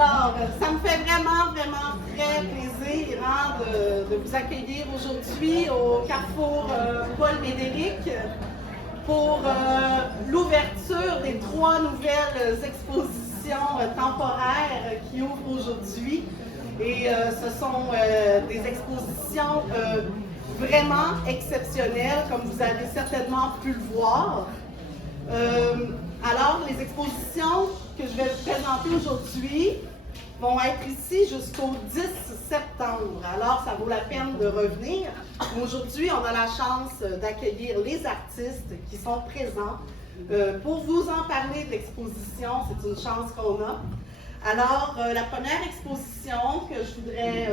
Alors, ça me fait vraiment très plaisir de vous accueillir aujourd'hui au Carrefour Paul Médéric pour l'ouverture des 3 nouvelles expositions temporaires qui ouvrent aujourd'hui. Et ce sont des expositions vraiment exceptionnelles, comme vous avez certainement pu le voir. Alors, les expositions que je vais vous présenter aujourd'hui vont être ici jusqu'au 10 septembre. Alors, ça vaut la peine de revenir. Aujourd'hui, on a la chance d'accueillir les artistes qui sont présents pour vous en parler de l'exposition. C'est une chance qu'on a. Alors, la première exposition que je voudrais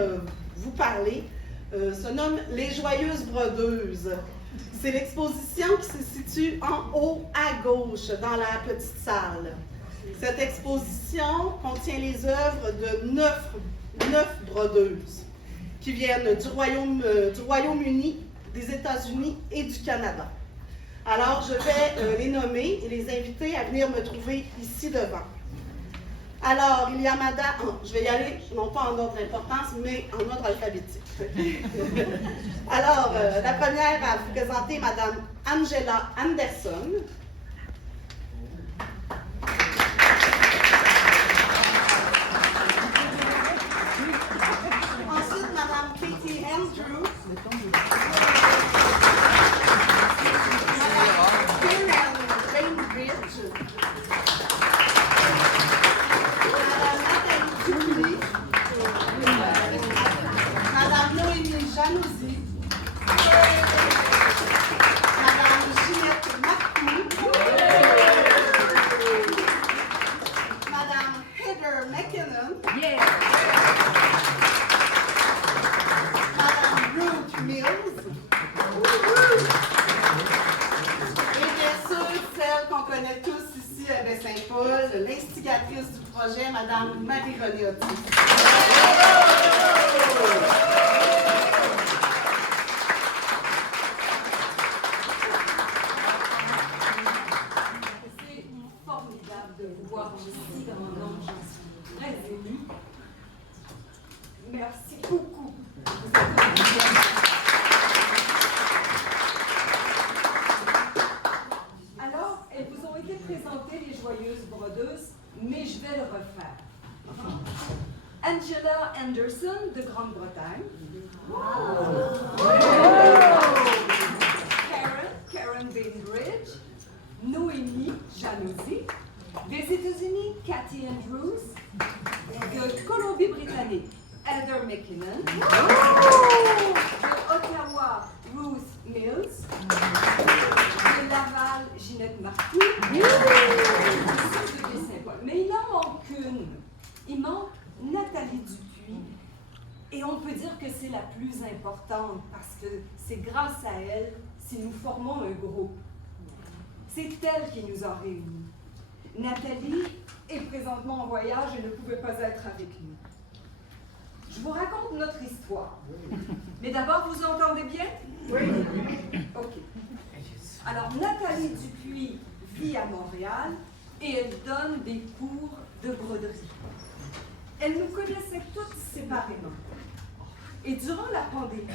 vous parler se nomme Les Joyeuses Brodeuses. C'est l'exposition qui se situe en haut à gauche dans la petite salle. Cette exposition contient les œuvres de 9 brodeuses qui viennent du Royaume-Uni, des États-Unis et du Canada. Alors, je vais les nommer et les inviter à venir me trouver ici devant. Alors, il y a madame, je vais y aller, non pas en ordre d'importance, mais en ordre alphabétique. Alors, la première à vous présenter, madame Angela Anderson. Ensuite, madame Katie Andrews. Madame Karen Bainbridge. Madame Noémie Janouzi, Madame Ginette Macou, Madame Heather McKinnon, Madame Ruth Mills, et bien sûr, celle qu'on connaît tous ici à Baie-Saint-Paul, l'instigatrice du projet, Madame Marie-Renée Otis. C'est formidable de vous voir ici dans mon nom, j'en suis très émue. Merci beaucoup. Alors, elles vous ont été présentées, les Joyeuses Brodeuses, mais je vais le refaire. Angela Anderson de Grande-Bretagne. Karen Bainbridge. Noémie Janouzi. Des États-Unis, Katie Andrews. De Colombie-Britannique, Heather McKinnon. De Ottawa, Ruth Mills. De Laval, Ginette Marcoux. Mais il en manque une. Il manque Nathalie Dupuis. Et on peut dire que c'est la plus importante parce que c'est grâce à elle si nous formons un groupe. C'est elle qui nous a réunis. Nathalie est présentement en voyage et ne pouvait pas être avec nous. Je vous raconte notre histoire. Mais d'abord, vous entendez bien? Oui. OK. Alors, Nathalie Dupuis vit à Montréal et elle donne des cours de broderie. Elle nous connaissait toutes séparément. Et durant la pandémie,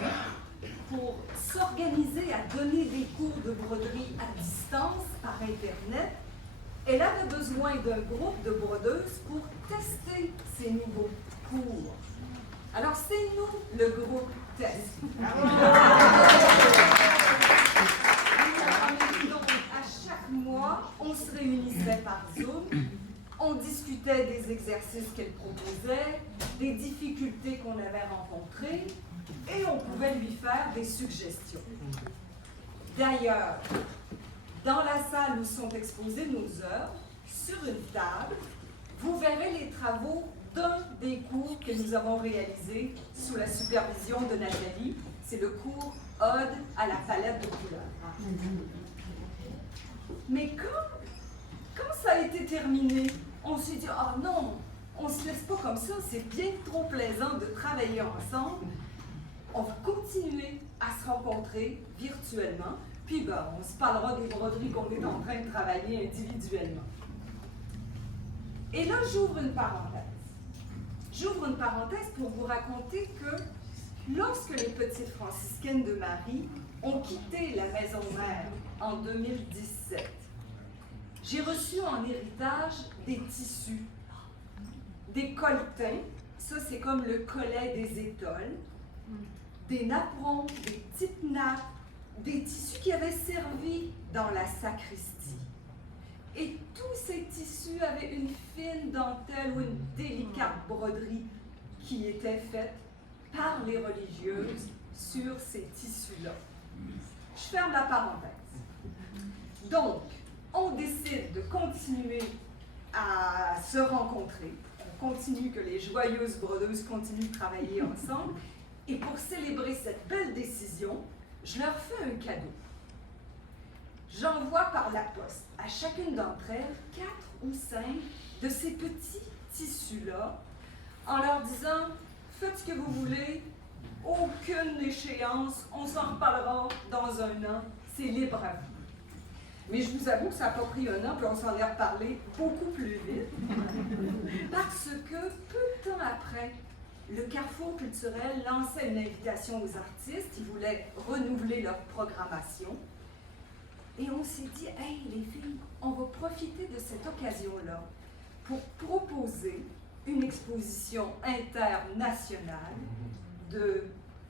pour s'organiser à donner des cours de broderie à distance par Internet, elle avait besoin d'un groupe de brodeuses pour tester ces nouveaux cours. Alors, c'est nous, le groupe Test. Donc, à chaque mois, on se réunissait par Zoom. On discutait des exercices qu'elle proposait, des difficultés qu'on avait rencontrées, et on pouvait lui faire des suggestions. D'ailleurs, dans la salle où sont exposées nos œuvres, sur une table, vous verrez les travaux d'un des cours que nous avons réalisés sous la supervision de Nathalie. C'est le cours Ode à la palette de couleurs. Mais quand ça a été terminé, on s'est dit, ah non, on ne se laisse pas comme ça, c'est bien trop plaisant de travailler ensemble. On va continuer à se rencontrer virtuellement, puis on se parlera des broderies qu'on est en train de travailler individuellement. Et là, j'ouvre une parenthèse. J'ouvre une parenthèse pour vous raconter que lorsque les petites franciscaines de Marie ont quitté la maison mère en 2017, j'ai reçu en héritage des tissus, des colletins, ça c'est comme le collet des étoiles, des napperons, des petites nappes, des tissus qui avaient servi dans la sacristie. Et tous ces tissus avaient une fine dentelle ou une délicate broderie qui était faite par les religieuses sur ces tissus-là. Je ferme la parenthèse. Donc, on décide de continuer à se rencontrer. On continue, que les joyeuses brodeuses continuent de travailler ensemble. Et pour célébrer cette belle décision, je leur fais un cadeau. J'envoie par la poste à chacune d'entre elles 4 ou 5 de ces petits tissus-là en leur disant « Faites ce que vous voulez, aucune échéance, on s'en reparlera dans un an, c'est libre à vous. » Mais je vous avoue que ça n'a pas pris un an, puis on s'en est reparlé beaucoup plus vite, parce que peu de temps après, le Carrefour culturel lançait une invitation aux artistes, ils voulaient renouveler leur programmation, et on s'est dit, « Hey, les filles, on va profiter de cette occasion-là pour proposer une exposition internationale de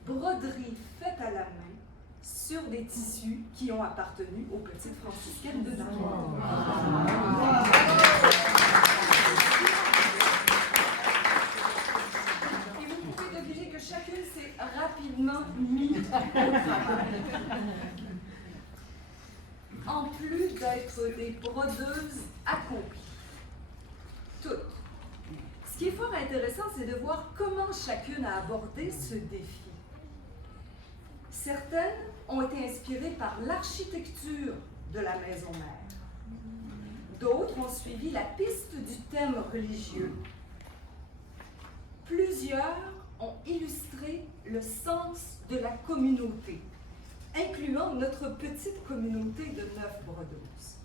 broderies faites à la main sur des tissus qui ont appartenu aux petites franciscaines de Marie. » Et vous pouvez deviner que chacune s'est rapidement mise au travail. En plus d'être des brodeuses accomplies. Toutes. Ce qui est fort intéressant, c'est de voir comment chacune a abordé ce défi. Certaines ont été inspirées par l'architecture de la maison mère. D'autres ont suivi la piste du thème religieux. Plusieurs ont illustré le sens de la communauté, incluant notre petite communauté de 9 brodeuses.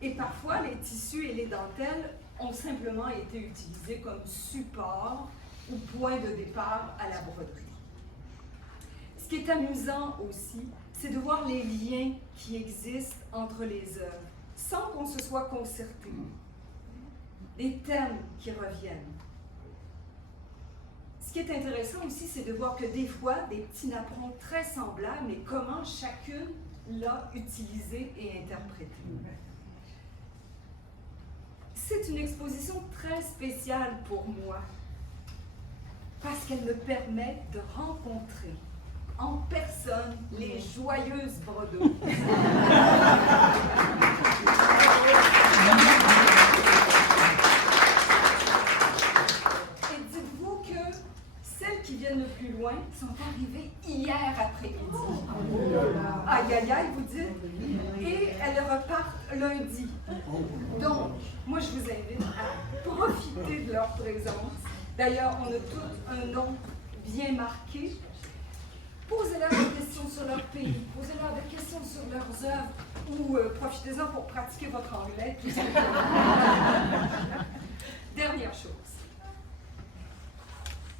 Et parfois, les tissus et les dentelles ont simplement été utilisés comme support ou point de départ à la broderie. Ce qui est amusant aussi, c'est de voir les liens qui existent entre les œuvres, sans qu'on se soit concerté. Les thèmes qui reviennent. Ce qui est intéressant aussi, c'est de voir que des fois, des petits napperons très semblables, mais comment chacune l'a utilisé et interprété. C'est une exposition très spéciale pour moi, parce qu'elle me permet de rencontrer en personne les joyeuses brodeuses. Et dites-vous que celles qui viennent le plus loin sont arrivées hier après-midi. Aïe, aïe, aïe, vous dites? Et elles repartent lundi. Donc, moi, je vous invite à profiter de leur présence. D'ailleurs, on a toutes un nom bien marqué. Posez-leur des questions sur leur pays, posez-leur des questions sur leurs œuvres ou profitez-en pour pratiquer votre anglais, tout simplement. Dernière chose.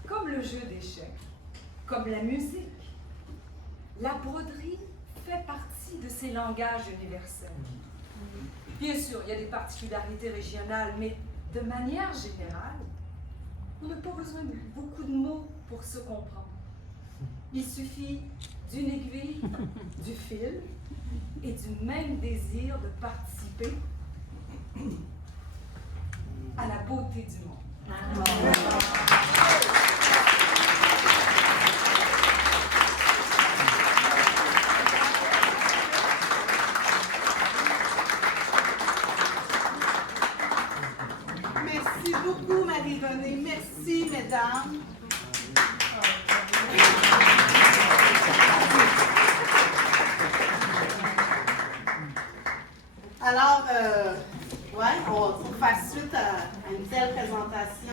Comme le jeu d'échecs, comme la musique, la broderie fait partie de ces langages universels. Bien sûr, il y a des particularités régionales, mais de manière générale, on n'a pas besoin de beaucoup de mots pour se comprendre. Il suffit d'une aiguille, du fil et du même désir de participer à la beauté du monde.